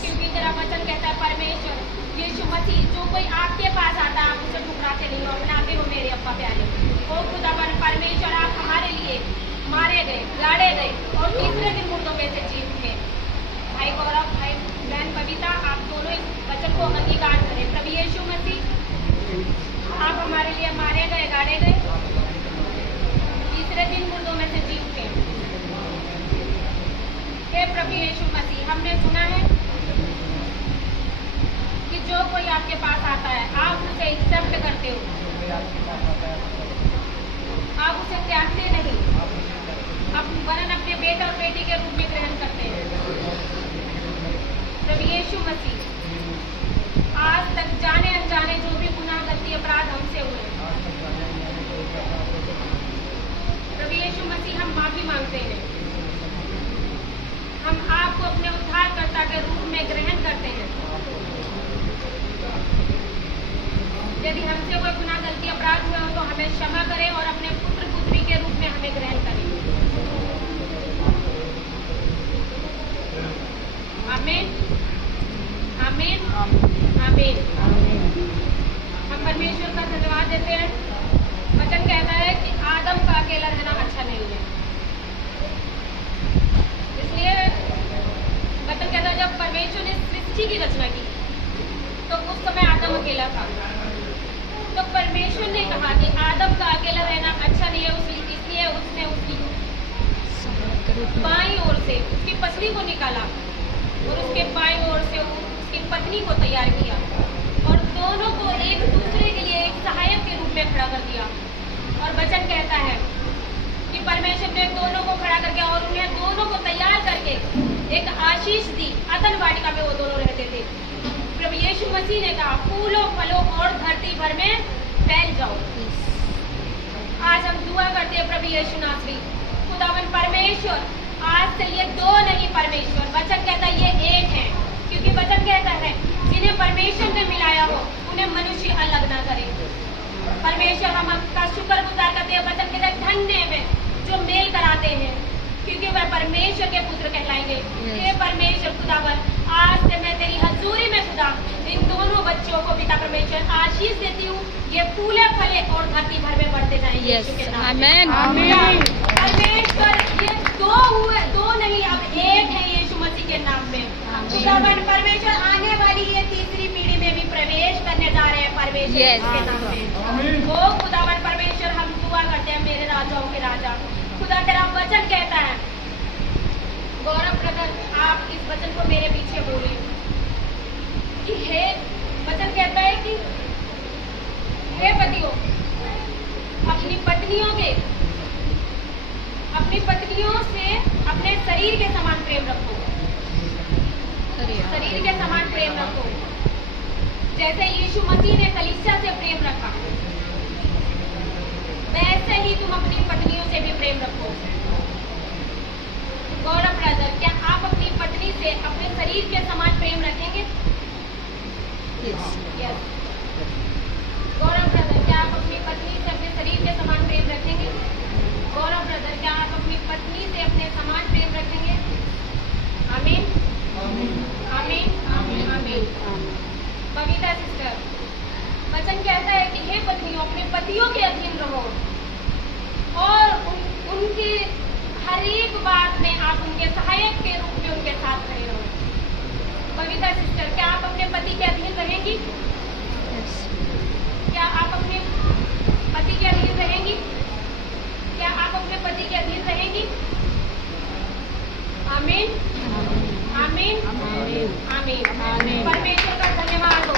क्योंकि तेरा वचन कहता है परमेश्वर यीशु मसीह, जो कोई आपके पास आता है आप उसे ठुकराते नहीं हो, अपनाते हो मेरे अब्बा प्यारे। ओ खुदावन परमेश्वर, आप हमारे लिए मारे गए, गाड़े गए और तीसरे दिन मुर्दों में से जी उठे। भाई गौरव, भाई बहन बबीता, आप दोनों इस वचन को अंगीकार करें। प्रभु यीशु मसीह, आप हमारे लिए मारे गए, गाड़े गए, तीसरे दिन मुर्दों में से जी उठे। हे प्रभु यीशु मसीह, हमने सुना है कि जो कोई आपके पास आता है आप उसे एक्सेप्ट करते हो, आप उसे त्यागते नहीं, आप वरन अपने बेटा और बेटी के रूप में ग्रहण करते हैं। प्रभु यीशु मसीह, आज तक जाने अनजाने जो भी गुनाह, गलती, अपराध हमसे हुए, प्रभु यीशु मसीह हम माफी मांगते हैं। हम आपको अपने उद्धारकर्ता के रूप में ग्रहण करते हैं। यदि हमसे कोई गुनाह, गलती, अपराध हुआ हो तो हमें क्षमा करें और अपने पुत्र पुत्री के रूप में हमें ग्रहण करें। आमीन, आमीन, आमीन। हम परमेश्वर का धन्यवाद देते हैं। वचन कहता है कि आदम का अकेला रहना अच्छा नहीं है, इसलिए वचन कहता है जब परमेश्वर ने सृष्टि की रचना की तो उस समय आदम अकेला था। तो परमेश्वर ने कहा कि आदम का अकेला रहना अच्छा नहीं है, इसलिए उसने उसकी बाईं ओर से उसकी पसली को निकाला और उसके बाईं ओर से उसकी पत्नी को तैयार किया और दोनों को एक दूसरे के लिए एक सहायक के रूप में खड़ा कर दिया। और वचन कहता है कि परमेश्वर ने दोनों को खड़ा करके और उन्हें दोनों को तैयार करके एक आशीष दी। अदन वाटिका में वो दोनों रहते थे। प्रभु यीशु मसीह ने कहा फूलों, फलों और धरती भर में फैल जाओ। आज हम दुआ करते हैं प्रभु यीशु नासरी, खुदावन परमेश्वर, आज से ये दो नहीं परमेश्वर, वचन कहता है ये एक है। क्योंकि वचन कहता है जिन्हें परमेश्वर ने मिलाया हो उन्हें मनुष्य अलग ना करे। परमेश्वर, हम आपका शुक्रगुजार करते हैं। वचन कहता है धन्य में जो मेल कराते हैं क्योंकि वह परमेश्वर के पुत्र कहलाएंगे। ये परमेश्वर खुदावन, आज से मैं तेरी हजूरी में खुदा इन दोनों बच्चों को पिता परमेश्वर आशीष देती हूँ। ये फूले फले और धरती भर में बढ़ते जाएंगे। आमीन, आमीन। परमेश्वर, ये दो हुए, दो नहीं अब एक है यीशु मसीह के नाम में। खुदावन परमेश्वर, आने वाली ये तीसरी पीढ़ी में भी प्रवेश करने जा रहे हैं परमेश्वर के नाम में। वो खुदावन परमेश्वर, हम दुआ करते हैं मेरे राजाओं के राजा, खुदा तेरा वचन कहता है, गौरव ब्रदर आप इस वचन को मेरे पीछे बोले कि हे, वचन कहता है कि हे पतियों, अपनी पत्नियों से अपने शरीर के समान प्रेम रखो, शरीर के समान प्रेम रखो, जैसे यीशु मसीह ने कलीसिया से प्रेम रखा वैसे ही तुम अपनी पत्नियों से भी प्रेम रखो। गौरव ब्रदर, क्या आप अपनी पत्नी से अपने शरीर के समान प्रेम रखेंगे? यस। गौरव ब्रदर, क्या आप अपनी पत्नी से अपने शरीर के समान प्रेम रखेंगे? गौरव ब्रदर, क्या आप अपनी पत्नी से अपने समान प्रेम रखेंगे? आमीन, आमीन, आमीन। बबीता सिस्टर, वचन कहता है कि हे पत्नियों, अपने पतियों के अधीन रहो और उनकी हर एक बात में आप उनके सहायक के रूप में उनके साथ खड़े रहो। बबीता सिस्टर, क्या आप अपने पति के अधीन रहेंगी? क्या आप अपने पति के अधीन रहेंगी? क्या आप अपने पति के अधीन रहेंगी? आमीन, आमीन, आमीन। परमेश्वर का धन्यवाद हो,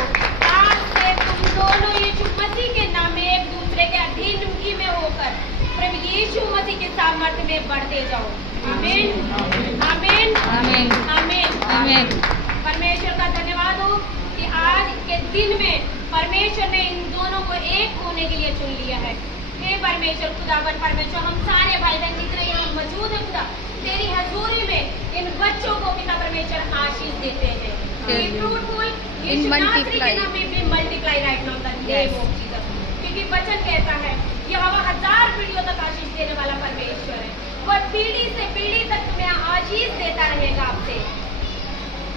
आज से तुम दोनों यीशु मसीह के नाम में एक दूसरे के अधीन में होकर प्रभु यीशु मसीह के सामर्थ्य में बढ़ते जाओ। आमीन, आमीन, आमीन, आमीन, आमीन। परमेश्वर का धन्यवाद हो कि आज के दिन में परमेश्वर ने इन दोनों को एक होने के लिए चुन लिया है। हे परमेश्वर खुदावन परमेश्वर, हम सारे भाई बहन जितने यहाँ मौजूद है खुदा, तेरी हजूरी में इन बच्चों को पिता परमेश्वर आशीष देते हैं। क्योंकि वचन कहता है यहोवा 1000 पीढ़ियों तक आशीष देने वाला परमेश्वर है। वह पीढ़ी से पीढ़ी तक तुम्हें आशीष देता रहेगा आपसे।